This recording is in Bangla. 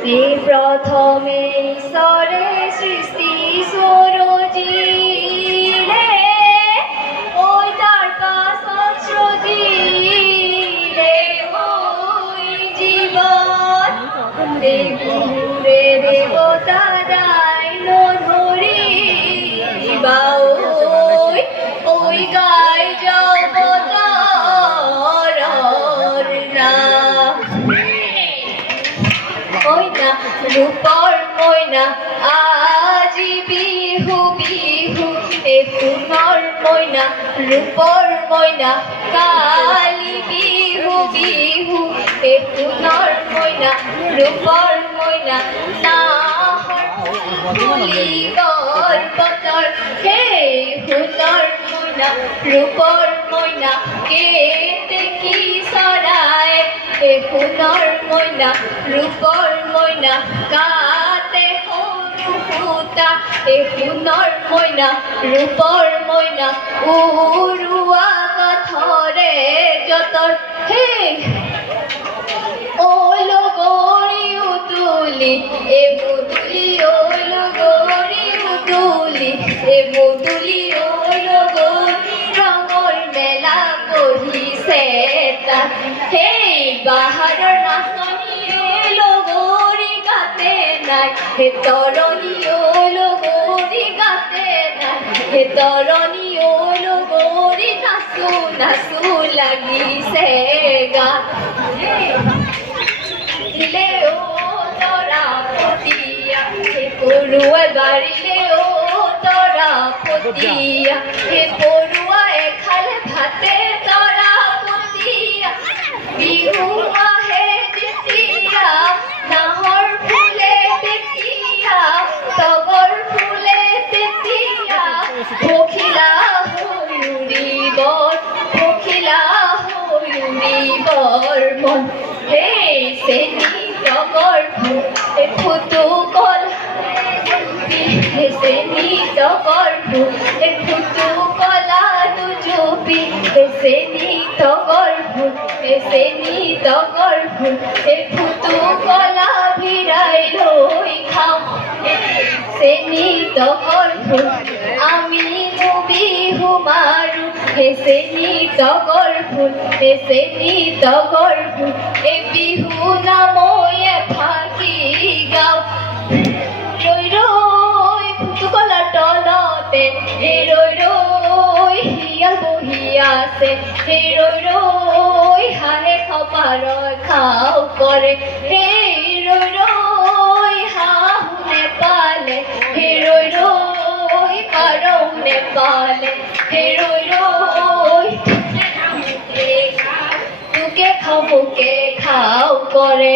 শ্রী প্রথমে সরে সৃষ্টি সরজিলে রূপর ময়না, আজি বিহু বিহু, এ পুনর ময়না, রূপর ময়না, কালি বিহু বিহু, এ পুনর ময়না, রূপর ময়না না ফুলি হে হুনর ময়না, রূপর ময়না কে কি সরায়? হে হুনর ময়না, রূপর ময়না কাতে হনু ফুটা হে হুনর ময়না, রূপর ময়না, উড়ুয়া কথরে যতর। হে! ওলো গরি উতুলি, এ মুদুলি ওলো গরি উতুলি, এ মুদুলি ওলো গরি রঙর মেলা কহিছে তা হে বাহাৰৰ নাচনি হে তৰণি ওলো গৰি গাতে হে ওলো গৰি নাচো নাচো লাগিছে গাত দিলে ও তরা পতিয়া। হে পড়ুয়া বাড়িলে ও তরা পতিয়া। হে পড়ুয়া এখালে ভাতে পখিলা হৈ উৰিবৰ পখিলা হৈ উৰিবৰ মন। হে তগৰ ফুল এ কল হে চেনি তগৰ ফুল কলা দুজুপি হে তগৰ ফুল হে তগৰ ফুল এ কলা ভিৰাই লৈ খাওঁ ফুল আমি বিহু মাৰো হে চেনি তগৰ ফুল হে চেনি তগৰ ফুল এ বিহু নাময়ে ফাঁকি গাওঁ। ৰৈ ৰৈ ফুটুকলাৰ তলতে হে ৰৈ ৰৈ শিয়াল বহি আছে হে ৰৈ ৰৈ হাঁহে খপাৰৰ খাও কৰে হে নেপালে হে রই রই তুকে খাও বুকে খাও করে।